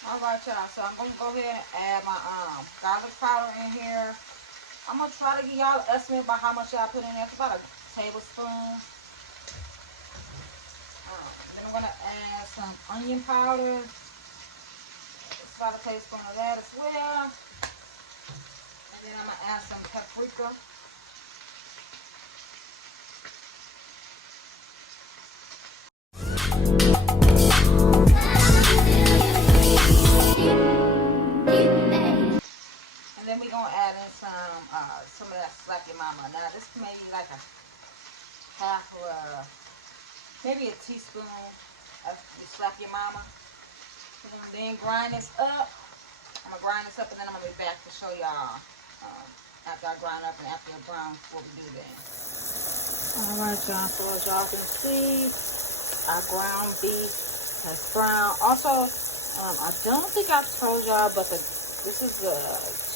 Alright, y'all. So I'm gonna go ahead and add my garlic powder in here. I'm gonna try to give y'all an estimate about how much y'all put in there. It's about a tablespoon. Then I'm gonna add some onion powder. It's about a tablespoon of that as well. And then I'm gonna add some paprika. And then we're gonna add in some of that slap your mama. Now this may be like a half of maybe a teaspoon of you slap your mama. And then grind this up. I'm gonna grind this up and then I'm gonna be back to show y'all after I grind up and after it browns what we do then. Alright y'all, so as y'all can see, our ground beef has browned. Also, I don't think I told y'all, but this is the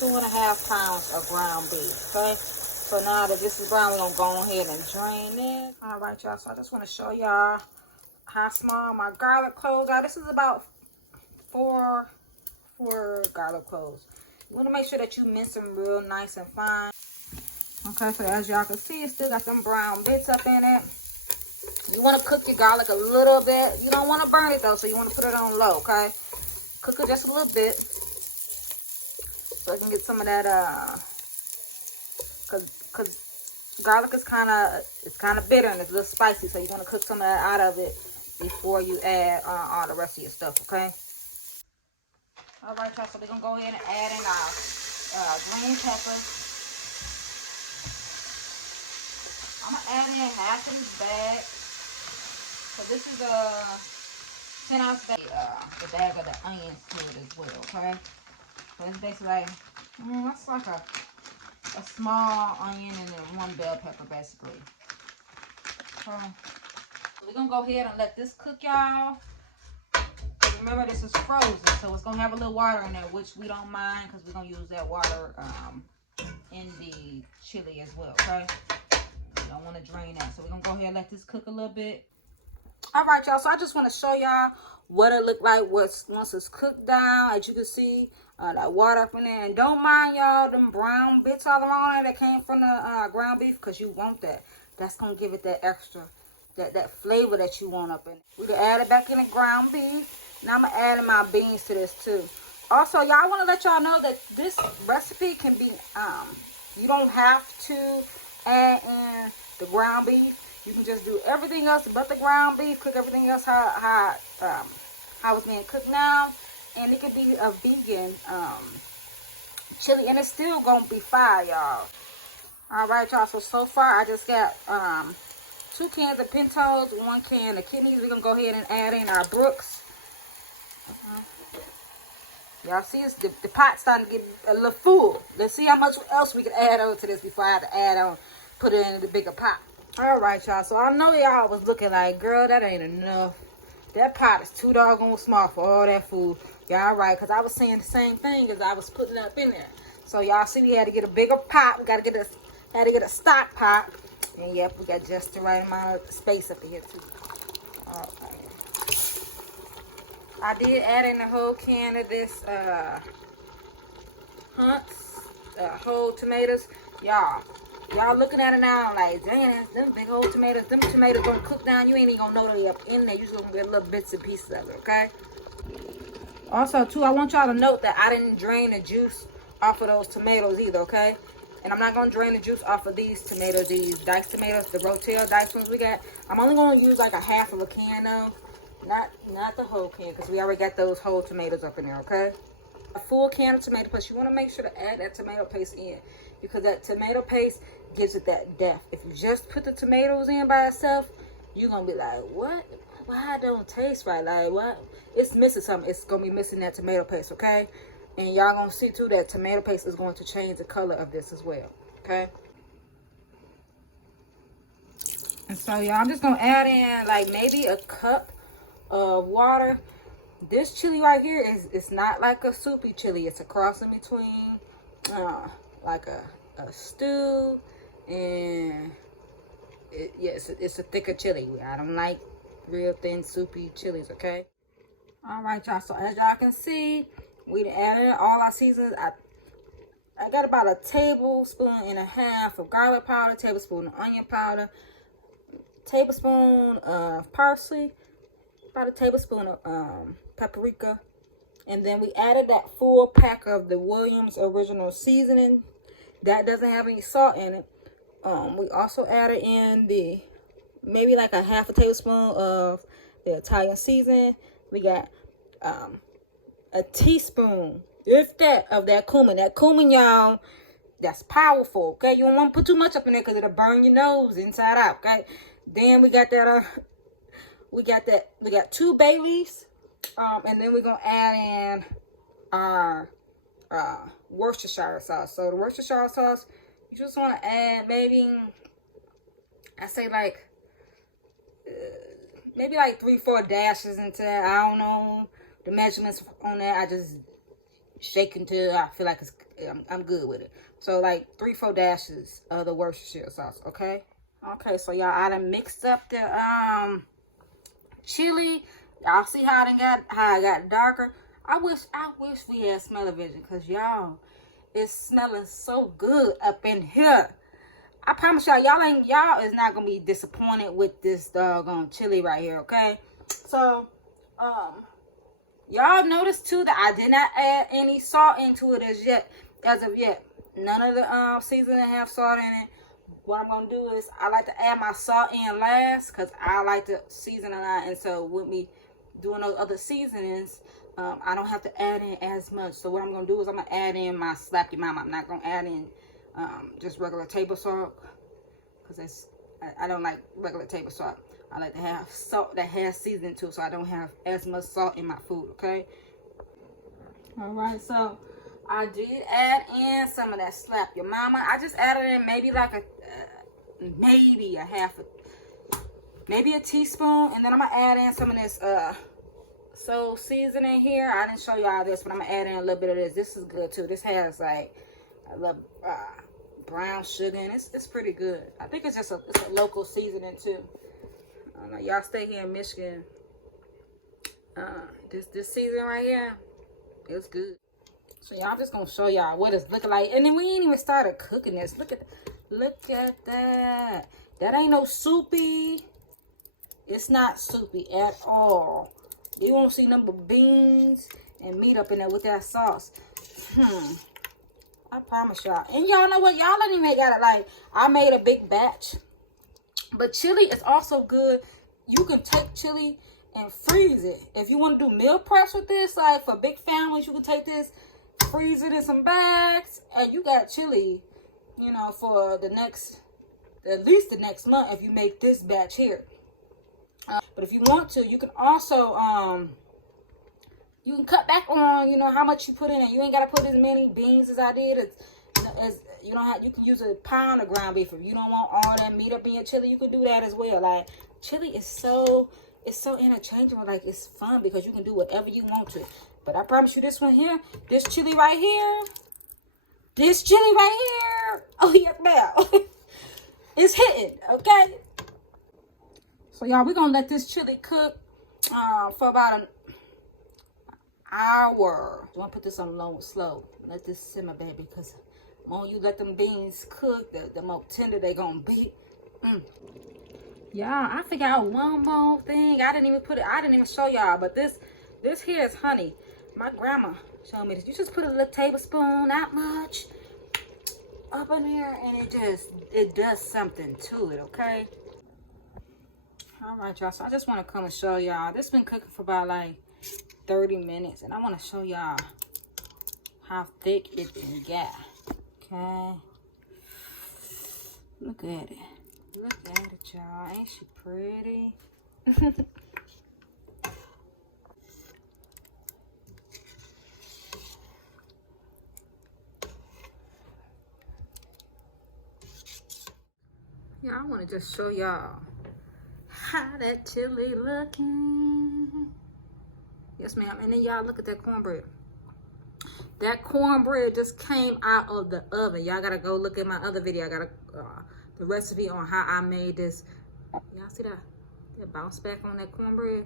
2.5 pounds of ground beef, okay? So now that this is brown, we're gonna go ahead and drain this. Alright y'all, so I just want to show y'all how small my garlic cloves are. This is about four garlic cloves. You want to make sure that you mince them real nice and fine. Okay, so as y'all can see, it still got some brown bits up in it. You want to cook your garlic a little bit. You don't want to burn it though, so you want to put it on low, okay? Cook it just a little bit so I can get some of that cause garlic is kind of bitter and it's a little spicy, so you want to cook some of that out of it before you add all the rest of your stuff, okay? All right, y'all, so we're gonna go ahead and add in our green peppers. I'm gonna add in half of this bag. So this is a 10-ounce bag, the bag of the onions to it as well, okay? So it's basically like, that's like a small onion and then one bell pepper, basically. Okay. So we're gonna go ahead and let this cook, y'all. Remember, this is frozen, so it's gonna have a little water in there, which we don't mind because we're gonna use that water in the chili as well, okay? You don't want to drain that, so we're gonna go ahead and let this cook a little bit. All right, y'all, so I just want to show y'all what it look like once it's cooked down. As you can see, that water up in there, and don't mind y'all them brown bits all around there that came from the ground beef, because you want that. That's gonna give it that extra, that flavor that you want up in it. We can add it back in the ground beef. Now I'm gonna add in my beans to this too. Also, y'all, want to let y'all know that this recipe can be you don't have to add in the ground beef. You can just do everything else but the ground beef. Cook everything else how it's being cooked now, and it could be a vegan chili, and it's still gonna be fire, y'all. All right, y'all. So far I just got 2 cans of pintos, 1 can of kidneys. We're gonna go ahead and add in our brooks. Y'all see, the pot's starting to get a little full. Let's see how much else we can add on to this before I have to add on, put it in the bigger pot. All right, y'all. So I know y'all was looking like, girl, that ain't enough. That pot is too doggone small for all that food. Y'all right, because I was saying the same thing as I was putting it up in there. So y'all see, we had to get a bigger pot. We had to get a stock pot. And yep, we got just the right amount of space up here too. All right. I did add in a whole can of this Hunt's whole tomatoes. Y'all looking at it now like, dang, them big old tomatoes. Them tomatoes gonna cook down. You ain't even gonna know they up in there. You just gonna get little bits and pieces of it, okay? Also, too, I want y'all to note that I didn't drain the juice off of those tomatoes either, okay? And I'm not gonna drain the juice off of these tomatoes, these diced tomatoes, the Rotel diced ones we got. I'm only gonna use like a half of a can though. Not the whole can, because we already got those whole tomatoes up in there, okay? A full can of tomato paste. You want to make sure to add that tomato paste in, because that tomato paste gives it that depth. If you just put the tomatoes in by itself, you're going to be like, what? Why it don't taste right? Like, what? It's missing something. It's going to be missing that tomato paste, okay? And y'all going to see, too, that tomato paste is going to change the color of this as well, okay? And so, y'all, I'm just going to add in, like, maybe a cup of water. This chili right here it's not like a soupy chili. It's a cross in between like a stew and it's a thicker chili. I don't like real thin soupy chilies, okay? All right, y'all. So as y'all can see, we added in all our seasons. I got about a tablespoon and a half of garlic powder, tablespoon of onion powder, tablespoon of parsley, about a tablespoon of paprika, and then we added that full pack of the Williams original seasoning that doesn't have any salt in it. We also added in the maybe like a half a tablespoon of the Italian seasoning. We got a teaspoon, if that, of that cumin. That cumin, y'all, that's powerful. Okay, you don't want to put too much up in there because it'll burn your nose inside out. Okay, then we got that. We got 2 bay leaves, and then we're gonna add in our Worcestershire sauce. So the Worcestershire sauce, you just want to add maybe, I say like maybe like 3-4 dashes into that. I don't know the measurements on that. I just shake until I feel like I'm good with it. So like 3-4 dashes of the Worcestershire sauce. Okay. So y'all, I done mixed up the chili. Y'all see how I got darker. I wish we had smell-o-vision, because y'all, it's smelling so good up in here. I promise y'all, y'all is not gonna be disappointed with this doggone chili right here. Okay, so y'all notice too that I did not add any salt into it as of yet. None of the seasoning have salt in it. What I'm gonna do is I like to add my salt in last, because I like to season a lot, and so with me doing those other seasonings, I don't have to add in as much. So what I'm gonna do is I'm gonna add in my slap your mama. I'm not gonna add in just regular table salt, because I don't like regular table salt. I like to have salt that has seasoning too, so I don't have as much salt in my food. Okay. All right, so I did add in some of that slap your mama. I just added in maybe like maybe a teaspoon, and then I'm gonna add in some of this so seasoning here. I didn't show y'all this, but I'm gonna add in a little bit of this. This is good too. This has like a little brown sugar, and it's pretty good. I think it's a local seasoning too. I don't know, y'all stay here in Michigan. This seasoning right here, it's good. So y'all, I'm just gonna show y'all what it's looking like, and then we ain't even started cooking this. Look at that. That ain't no soupy. It's not soupy at all. You won't see number beans and meat up in there with that sauce. I promise y'all. And y'all know what? Y'all don't even got it. Like, I made a big batch. But chili is also good. You can take chili and freeze it. If you want to do meal preps with this, like for big families, you can take this, freeze it in some bags, and you got chili, you know, for at least the next month if you make this batch here. But if you want to, you can also you can cut back on, you know, how much you put in it. You ain't gotta put as many beans as I did. You can use a pound of ground beef. If you don't want all that meat up in your chili, you can do that as well. Like, chili is so interchangeable. Like, it's fun because you can do whatever you want to. But I promise you, this one here, this chili right here, oh yes, ma'am. It's hitting, okay? So y'all, we're gonna let this chili cook for about an hour. You wanna put this on low and slow. Let this simmer, baby, because the more you let them beans cook, the more tender they gonna be. Y'all, I forgot one more thing. I didn't even show y'all, but this here is honey. My grandma showed me this. You just put a little tablespoon, not much, up in there, and it does something to it, okay? All right, y'all, so I just want to come and show y'all. This been cooking for about like 30 minutes, and I want to show y'all how thick it can get. Okay, look at it. Look at it, y'all. Ain't she pretty? Yeah, I want to just show y'all how that chili looking. Yes, ma'am. And then y'all look at that cornbread. That cornbread just came out of the oven. Y'all gotta go look at my other video. I got the recipe on how I made this. Y'all see that bounce back on that cornbread?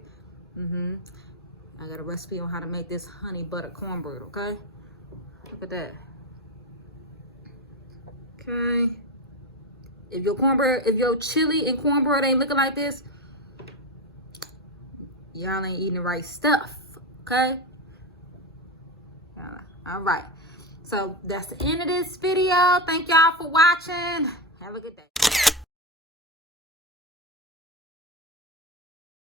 I got a recipe on how to make this honey butter cornbread, okay? Look at that. Okay. If your chili and cornbread ain't looking like this, y'all ain't eating the right stuff, okay? All right. So that's the end of this video. Thank y'all for watching. Have a good day.